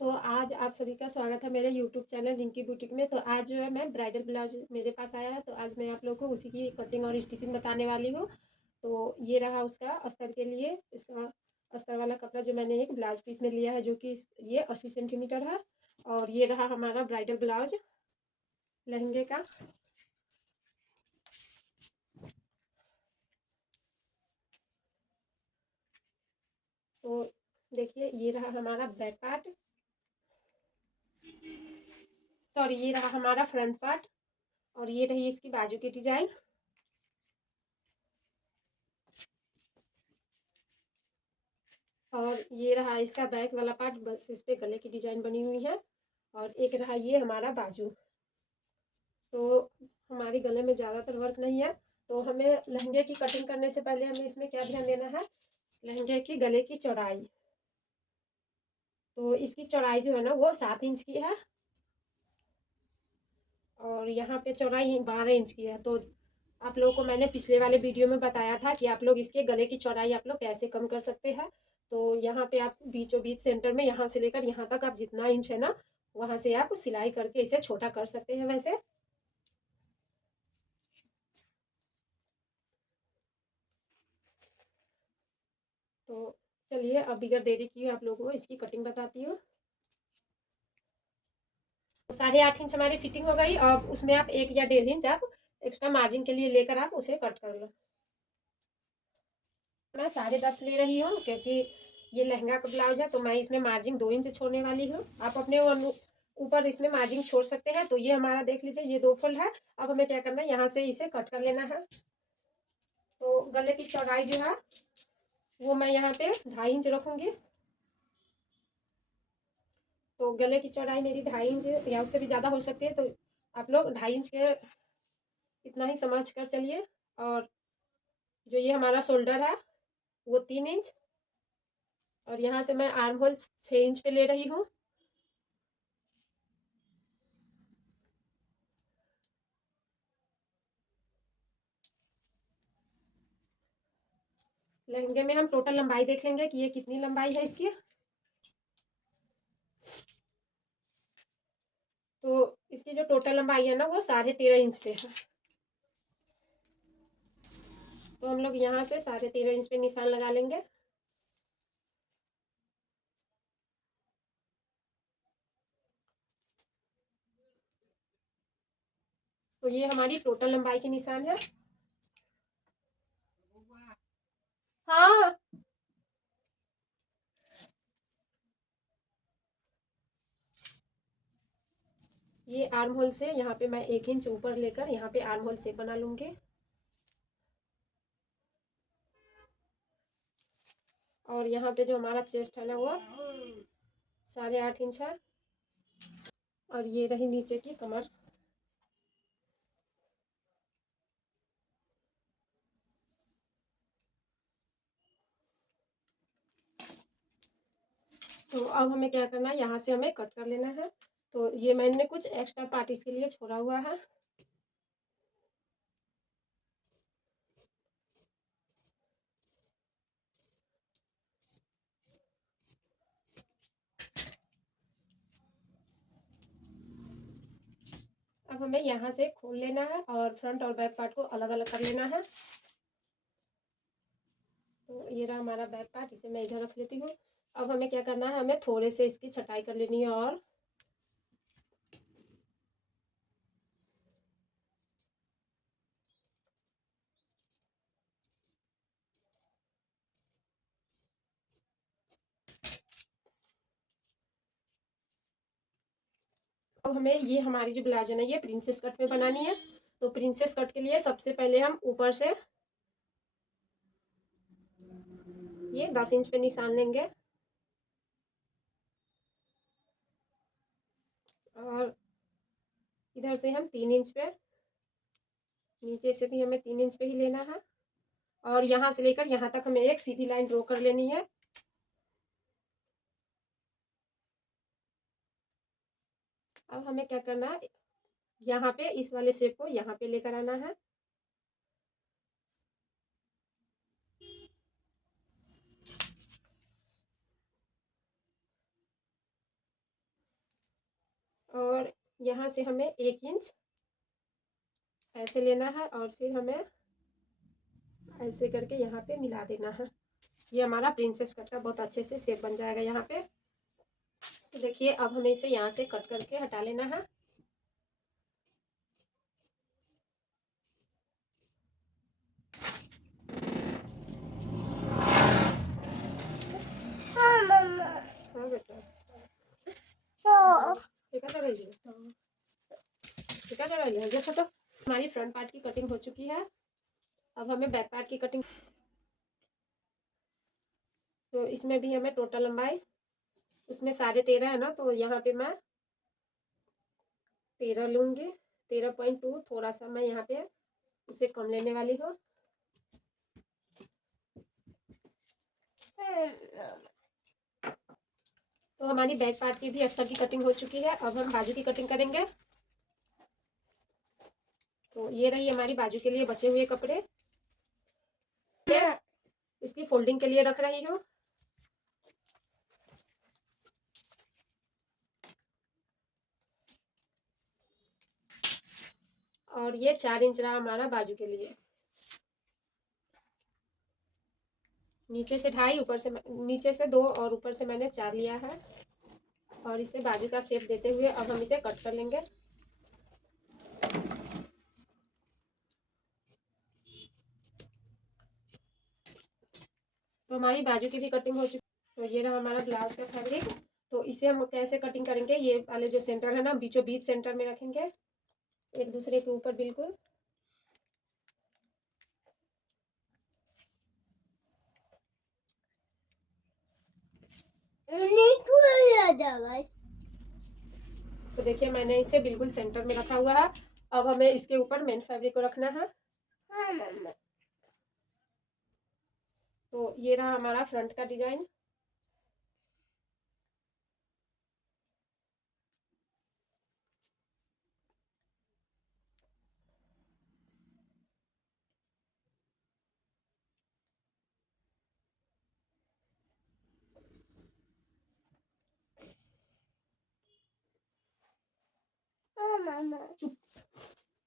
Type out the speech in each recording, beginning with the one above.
तो आज आप सभी का स्वागत है मेरे यूट्यूब चैनल रिंकी बुटीक में। तो आज जो है मैं ब्राइडल ब्लाउज मेरे पास आया है, तो आज मैं आप लोगों को उसी की कटिंग और स्टिचिंग बताने वाली हूँ। तो ये रहा उसका अस्तर के लिए इसका अस्तर वाला कपड़ा जो मैंने एक ब्लाउज पीस में लिया है, जो कि ये 80 सेंटीमीटर है। और ये रहा हमारा ब्राइडल ब्लाउज लहंगे का। तो देखिए, ये रहा हमारा बैक पार्ट, सॉरी ये रहा हमारा फ्रंट पार्ट। और ये रही इसकी बाजू की डिजाइन। और ये रहा इसका बैक वाला पार्ट, बस इस पे गले की डिजाइन बनी हुई है। और एक रहा ये हमारा बाजू। तो हमारे गले में ज़्यादातर वर्क नहीं है। तो हमें लहंगे की कटिंग करने से पहले हमें इसमें क्या ध्यान देना है, लहंगे की गले की चौड़ाई। तो इसकी चौड़ाई जो है ना वो 7 इंच की है, और यहाँ पे चौड़ाई 12 इंच की है। तो आप लोगों को मैंने पिछले वाले वीडियो में बताया था कि आप लोग इसके गले की चौड़ाई आप लोग कैसे कम कर सकते हैं। तो यहाँ पे आप बीचों बीच सेंटर में यहाँ से लेकर यहाँ तक आप जितना इंच है ना, वहाँ से आप सिलाई करके इसे छोटा कर सकते हैं वैसे। तो चलिए अब बिगर देरी किए आप लोगों को इसकी कटिंग बताती हूँ। तो 8.5 इंच हमारी फिटिंग हो गई। अब उसमें आप 1 या 1.5 इंच आप एक्स्ट्रा मार्जिन के लिए लेकर आप उसे कट कर लो। मैं 10.5 ले रही हूँ, क्योंकि ये लहंगा का ब्लाउज है, तो मैं इसमें मार्जिन 2 इंच छोड़ने वाली हूँ। आप अपने ऊपर इसमें मार्जिन छोड़ सकते हैं। तो ये हमारा देख लीजिए, ये 2 फोल्ड है। अब हमें क्या करना है, यहाँ से इसे कट कर लेना है। तो गले की चौड़ाई जो है वो मैं यहाँ पे 2.5 इंच रखूंगी। तो गले की चौड़ाई मेरी 2.5 इंच या उससे भी ज़्यादा हो सकती है। तो आप लोग 2.5 इंच के इतना ही समझ कर चलिए। और जो ये हमारा शोल्डर है वो 3 इंच। और यहाँ से मैं आर्म होल 6 इंच पे ले रही हूँ। लहंगे में हम टोटल लंबाई देख लेंगे कि ये कितनी लंबाई है इसकी। तो इसकी जो टोटल लंबाई है ना वो 13.5 इंच पे है। तो हम लोग यहाँ से 13.5 इंच पे निशान लगा लेंगे। तो ये हमारी टोटल लंबाई की निशान है। हाँ, ये आर्म होल से यहाँ पे मैं 1 इंच ऊपर लेकर यहाँ पे आर्म होल शेप बना लूंगी। और यहाँ पे जो हमारा चेस्ट है ना वो 8.5 इंच है। और ये रही नीचे की कमर। तो अब हमें क्या करना है, यहाँ से हमें कट कर लेना है। तो ये मैंने कुछ एक्स्ट्रा पार्ट इसके लिए छोड़ा हुआ है। अब हमें यहाँ से खोल लेना है और फ्रंट और बैक पार्ट को अलग अलग कर लेना है। तो ये रहा हमारा बैक पार्ट, इसे मैं इधर रख लेती हूँ। अब हमें क्या करना है, हमें थोड़े से इसकी छटाई कर लेनी है। और अब हमें ये हमारी जो ब्लाउज है ना ये प्रिंसेस कट में बनानी है। तो प्रिंसेस कट के लिए सबसे पहले हम ऊपर से ये 10 इंच पे निशान लेंगे। और इधर से हम 3 इंच पे, नीचे से भी हमें 3 इंच पे ही लेना है। और यहाँ से लेकर यहाँ तक हमें एक सीधी लाइन ड्रॉ कर लेनी है। अब हमें क्या करना है, यहाँ पे इस वाले शेप को यहाँ पे लेकर आना है। और यहाँ से हमें 1 इंच ऐसे लेना है और फिर हमें ऐसे करके यहाँ पे मिला देना है। ये हमारा प्रिंसेस कट का बहुत अच्छे से शेप बन जाएगा यहाँ पे। तो देखिए अब हमें इसे यहाँ से कट करके हटा लेना है। हाँ बेटा जो छोटो। हमारी फ्रंट पार्ट की कटिंग हो चुकी है। अब हमें बैक पार्ट की कटिंग। तो इसमें भी हमें टोटल लंबाई उसमें 13.5 है ना, तो यहाँ पे मैं 13 लूँगी। 13.2 थोड़ा सा मैं यहाँ पे उसे कम लेने वाली हूँ। तो हमारी बैक पार्ट की भी अस्तर की कटिंग हो चुकी है। अब हम बाजू की कटिंग करेंगे। तो ये रही हमारी बाजू के लिए बचे हुए कपड़े। इसकी फोल्डिंग के लिए रख रही हूँ। और ये 4 इंच रहा हमारा बाजू के लिए। नीचे से 2.5, ऊपर से नीचे से 2 और ऊपर से मैंने 4 लिया है। और इसे बाजू का शेप देते हुए अब हम इसे कट कर लेंगे। तो हमारी बाजू की भी कटिंग हो चुकी। तो ये रहा हमारा ब्लाउज का फैब्रिक। तो इसे हम कैसे कटिंग करेंगे, ये वाले जो सेंटर है ना, बीचों बीच सेंटर में रखेंगे एक दूसरे के ऊपर बिल्कुल। तो देखिए मैंने इसे बिल्कुल सेंटर में रखा हुआ है। अब हमें इसके ऊपर मेन फैब्रिक को रखना है। तो ये रहा हमारा फ्रंट का डिजाइन।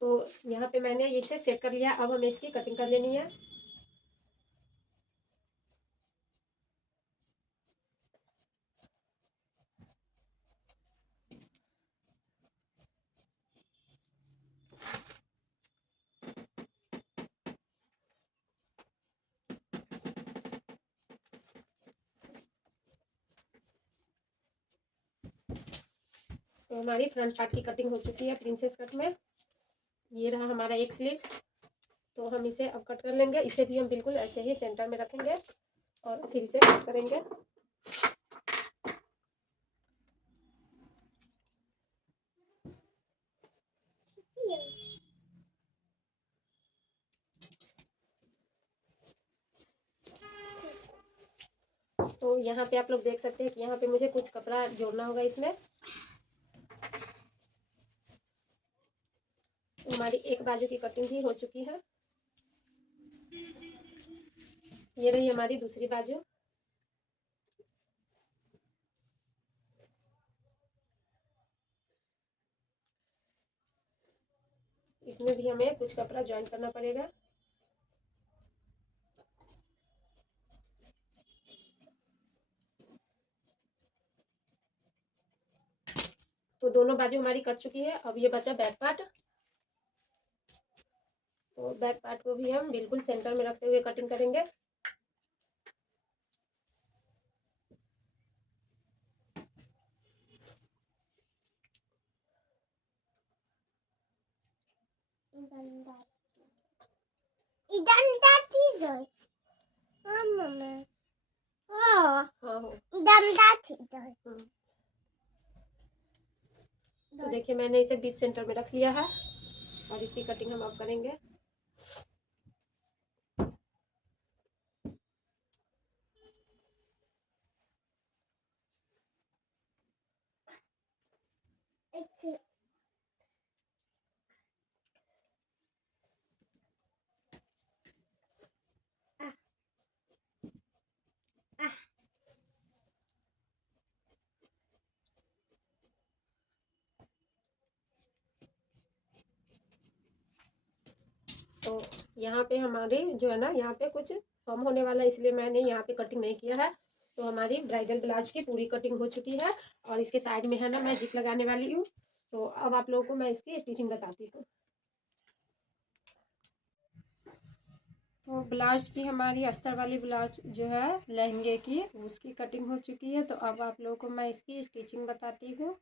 तो यहाँ पे मैंने इसे सेट कर लिया। अब हमें इसकी कटिंग कर लेनी है। तो हमारी फ्रंट पार्ट की कटिंग हो चुकी है प्रिंसेस कट में। ये रहा हमारा एक स्लीव। तो हम इसे अब कट कर लेंगे। इसे भी हम बिल्कुल ऐसे ही सेंटर में रखेंगे और फिर इसे कट करेंगे। तो यहाँ पे आप लोग देख सकते हैं कि यहाँ पे मुझे कुछ कपड़ा जोड़ना होगा इसमें। तो हमारी एक बाजू की कटिंग भी हो चुकी है। ये रही हमारी दूसरी बाजू। इसमें भी हमें कुछ कपड़ा ज्वाइन करना पड़ेगा। तो दोनों बाजू हमारी कट चुकी है। अब ये बचा बैक पार्ट। तो बैक पार्ट को भी हम बिल्कुल सेंटर में रखते हुए कटिंग करेंगे। तो देखिए मैंने इसे बीच सेंटर में रख लिया है और इसकी कटिंग हम अब करेंगे। तो यहाँ पे हमारे जो है ना, यहाँ पे कुछ कम होने वाला है, इसलिए मैंने यहाँ पे कटिंग नहीं किया है। तो हमारी ब्राइडल ब्लाउज की पूरी कटिंग हो चुकी है और इसके साइड में है ना मैं जिप लगाने वाली हूँ। तो अब आप लोगों को मैं इसकी स्टिचिंग बताती हूँ। तो ब्लाउज की हमारी अस्तर वाली ब्लाउज जो है लहंगे की, उसकी कटिंग हो चुकी है। तो अब आप लोगों को मैं इसकी स्टिचिंग बताती हूँ।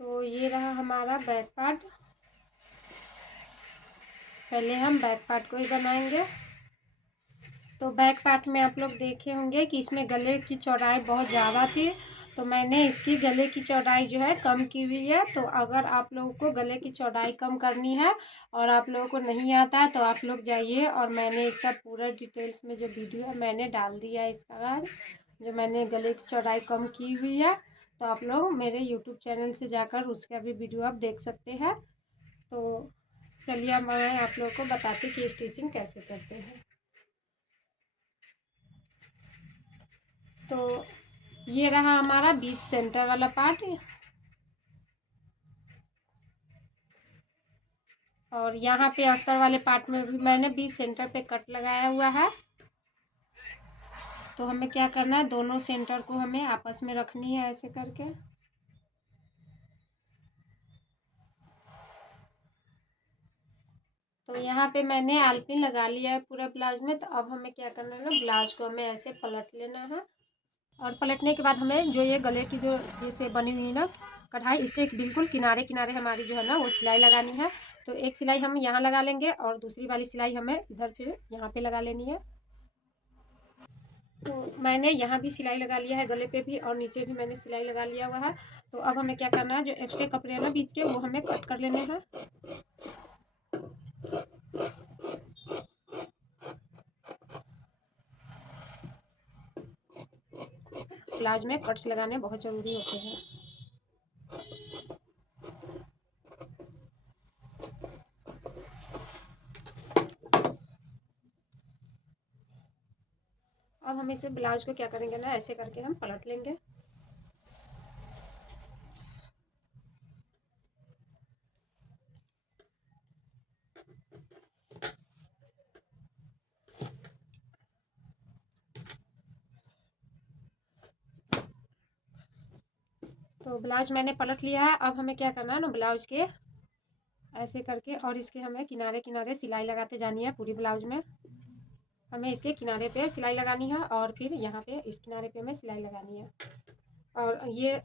तो ये रहा हमारा बैक पार्ट। पहले हम बैक पार्ट को ही बनाएंगे। तो बैक पार्ट में आप लोग देखे होंगे कि इसमें गले की चौड़ाई बहुत ज़्यादा थी, तो मैंने इसकी गले की चौड़ाई जो है कम की हुई है। तो अगर आप लोगों को गले की चौड़ाई कम करनी है और आप लोगों को नहीं आता है, तो आप लोग जाइए और मैंने इसका पूरा डिटेल्स में जो वीडियो है मैंने डाल दिया है इसका, जो मैंने गले की चौड़ाई कम की हुई है। तो आप लोग मेरे यूट्यूब चैनल से जाकर उसका भी वीडियो आप देख सकते हैं। तो चलिए अब मैं आप लोगों को बताती कि स्टिचिंग कैसे करते हैं। तो ये रहा हमारा बीच सेंटर वाला पार्ट, और यहाँ पे अस्तर वाले पार्ट में भी मैंने बीच सेंटर पे कट लगाया हुआ है। तो हमें क्या करना है, दोनों सेंटर को हमें आपस में रखनी है ऐसे करके। तो यहाँ पे मैंने आलपिन लगा लिया है पूरा ब्लाउज में। तो अब हमें क्या करना है ना, ब्लाउज को हमें ऐसे पलट लेना है, और पलटने के बाद हमें जो ये गले की जो ये से बनी हुई ना कढ़ाई, इसके बिल्कुल किनारे किनारे हमारी जो है ना वो सिलाई लगानी है। तो एक सिलाई हम यहाँ लगा लेंगे और दूसरी वाली सिलाई हमें इधर फिर यहाँ पे लगा लेनी है। तो मैंने यहाँ भी सिलाई लगा लिया है, गले पे भी और नीचे भी मैंने सिलाई लगा लिया हुआ है। तो अब हमें क्या करना है, जो एक्स्ट्रा कपड़े हैं ना बीच के, वो हमें कट कर लेने हैं। ब्लाउज में कट्स लगाने बहुत ज़रूरी होते हैं। अब हम इसे ब्लाउज को क्या करेंगे ना, ऐसे करके हम पलट लेंगे। तो ब्लाउज मैंने पलट लिया है। अब हमें क्या करना है ना, ब्लाउज के ऐसे करके और इसके हमें किनारे किनारे सिलाई लगाते जानी है। पूरी ब्लाउज में हमें इसके किनारे पे सिलाई लगानी है और फिर यहाँ पे इस किनारे पे हमें सिलाई लगानी है। और ये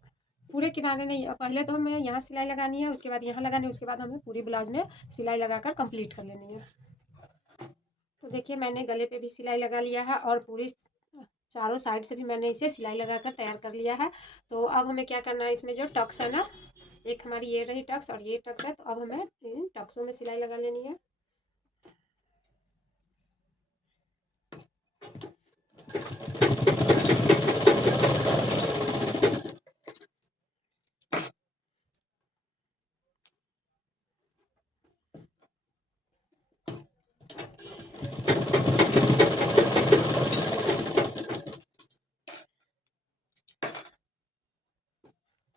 पूरे किनारे नहीं, पहले तो हमें यहाँ सिलाई लगानी है, उसके बाद यहाँ लगानी है, उसके बाद हमें पूरी ब्लाउज में सिलाई लगाकर कंप्लीट कर लेनी है। तो देखिए मैंने गले पे भी सिलाई लगा लिया है और पूरी चारों साइड से भी मैंने इसे सिलाई लगाकर तैयार कर लिया है। तो अब हमें क्या करना है, इसमें जो टक्स है ना, एक हमारी ये रही टक्स और ये टक्स है, तो अब हमें इन टक्सों में सिलाई लगा लेनी है।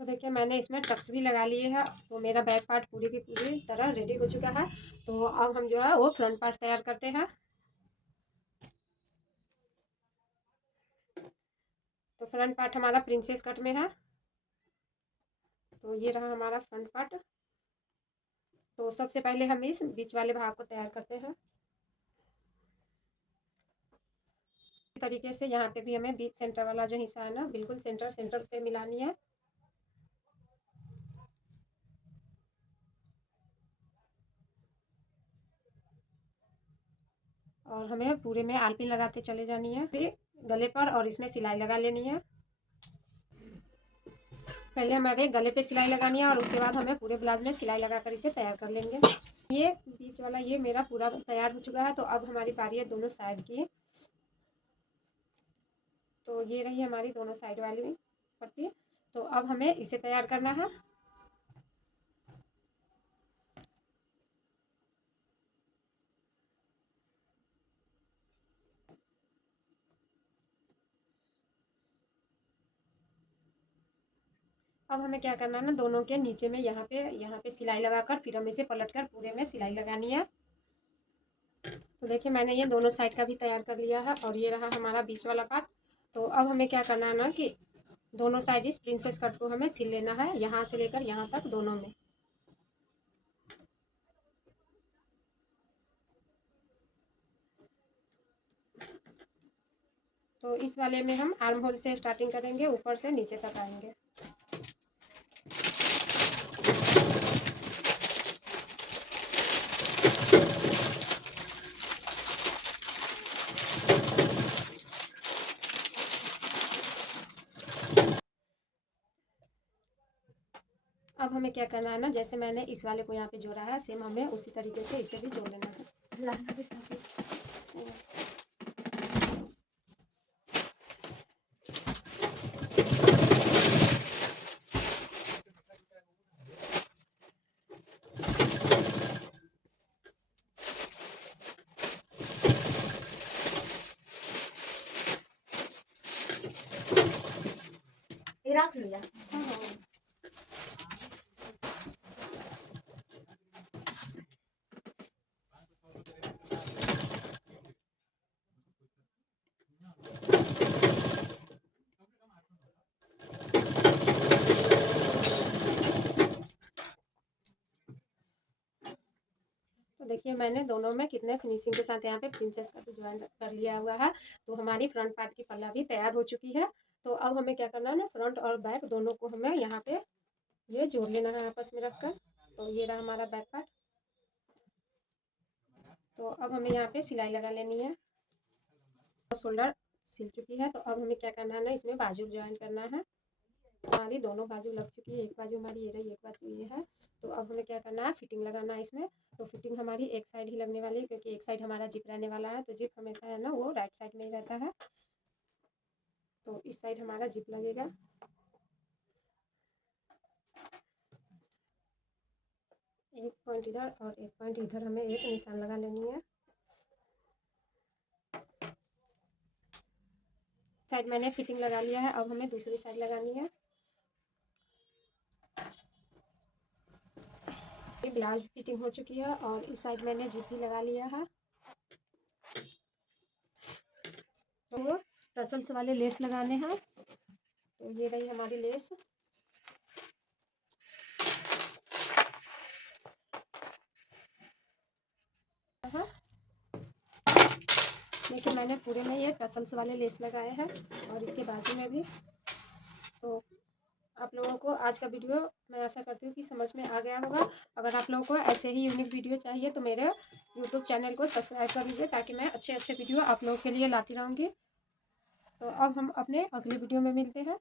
तो देखिए मैंने इसमें टक्स भी लगा लिए हैं। तो मेरा बैक पार्ट पूरी की पूरी तरह रेडी हो चुका है। तो अब हम जो है वो फ्रंट पार्ट तैयार करते हैं। तो फ्रंट पार्ट हमारा प्रिंसेस कट में है। तो ये रहा हमारा फ्रंट पार्ट। तो सबसे पहले हम इस बीच वाले भाग को तैयार करते हैं। तरीके से यहाँ पे भी हमें बीच सेंटर वाला जो हिस्सा है ना, बिल्कुल सेंटर सेंटर पे मिलानी है। और हमें पूरे में आलपिन लगाते चले जानी है, फिर गले पर और इसमें सिलाई लगा लेनी है। पहले हमारे गले पे सिलाई लगानी है और उसके बाद हमें पूरे ब्लाउज में सिलाई लगाकर इसे तैयार कर लेंगे। ये बीच वाला ये मेरा पूरा तैयार हो चुका है। तो अब हमारी बारी है दोनों साइड की। तो ये रही हमारी दोनों साइड वाली पट्टी। तो अब हमें इसे तैयार करना है। अब हमें क्या करना है ना, दोनों के नीचे में यहाँ पे सिलाई लगाकर फिर हमें इसे पलटकर पूरे में सिलाई लगानी है। तो देखिए मैंने ये दोनों साइड का भी तैयार कर लिया है और ये रहा हमारा बीच वाला पार्ट। तो अब हमें क्या करना है ना कि दोनों साइड इस प्रिंसेस कट को हमें सिल लेना है, यहाँ से लेकर यहाँ तक दोनों में। तो इस वाले में हम आर्म होल से स्टार्टिंग करेंगे, ऊपर से नीचे तक आएंगे। अब हमें क्या करना है ना, जैसे मैंने इस वाले को यहाँ पे जोड़ा है, सेम हमें उसी तरीके से इसे भी जोड़ लेना है। रख लिया। तो देखिए मैंने दोनों में कितने फिनिशिंग के साथ यहाँ पे प्रिंसेस का भी ज्वाइन कर लिया हुआ है। तो हमारी फ्रंट पार्ट की पल्ला भी तैयार हो चुकी है। तो अब हमें क्या करना है ना, फ्रंट और बैक दोनों को हमें यहाँ पे ये जोड़ लेना है आपस में रखकर। तो ये रहा हमारा बैक पार्ट। तो अब हमें यहाँ पे सिलाई लगा लेनी है। शोल्डर सिल चुकी है। तो अब हमें क्या करना है ना, इसमें बाजू ज्वाइन करना है। हमारी दोनों बाजू लग चुकी है, एक बाजू हमारी ये रही, एक बाजू ये है। तो अब हमें क्या करना है, फिटिंग लगाना है इसमें। तो फिटिंग हमारी एक साइड ही लगने वाली है, क्योंकि एक साइड हमारा जिप रहने वाला है। तो जिप हमेशा है ना वो राइट साइड में ही रहता है। तो इस साइड हमारा जिप लगेगा। एक पॉइंट इधर और एक पॉइंट इधर हमें एक निशान लगा लेनी है। साइड मैंने फिटिंग लगा लिया है। अब हमें दूसरी साइड लगानी है। ब्लाउज फिटिंग हो चुकी है और इस साइड मैंने जिप भी लगा लिया है। तो टसल्स वाले लेस लगाने हैं। तो ये रही हमारी लेस। देखिए मैंने पूरे में ये टसल्स वाले लेस लगाए हैं और इसके बाजू में भी। तो आप लोगों को आज का वीडियो मैं आशा करती हूँ कि समझ में आ गया होगा। अगर आप लोगों को ऐसे ही यूनिक वीडियो चाहिए तो मेरे यूट्यूब चैनल को सब्सक्राइब कर लीजिए, ताकि मैं अच्छे अच्छे वीडियो आप लोगों के लिए लाती रहूँगी। तो अब हम अपने अगले वीडियो में मिलते हैं।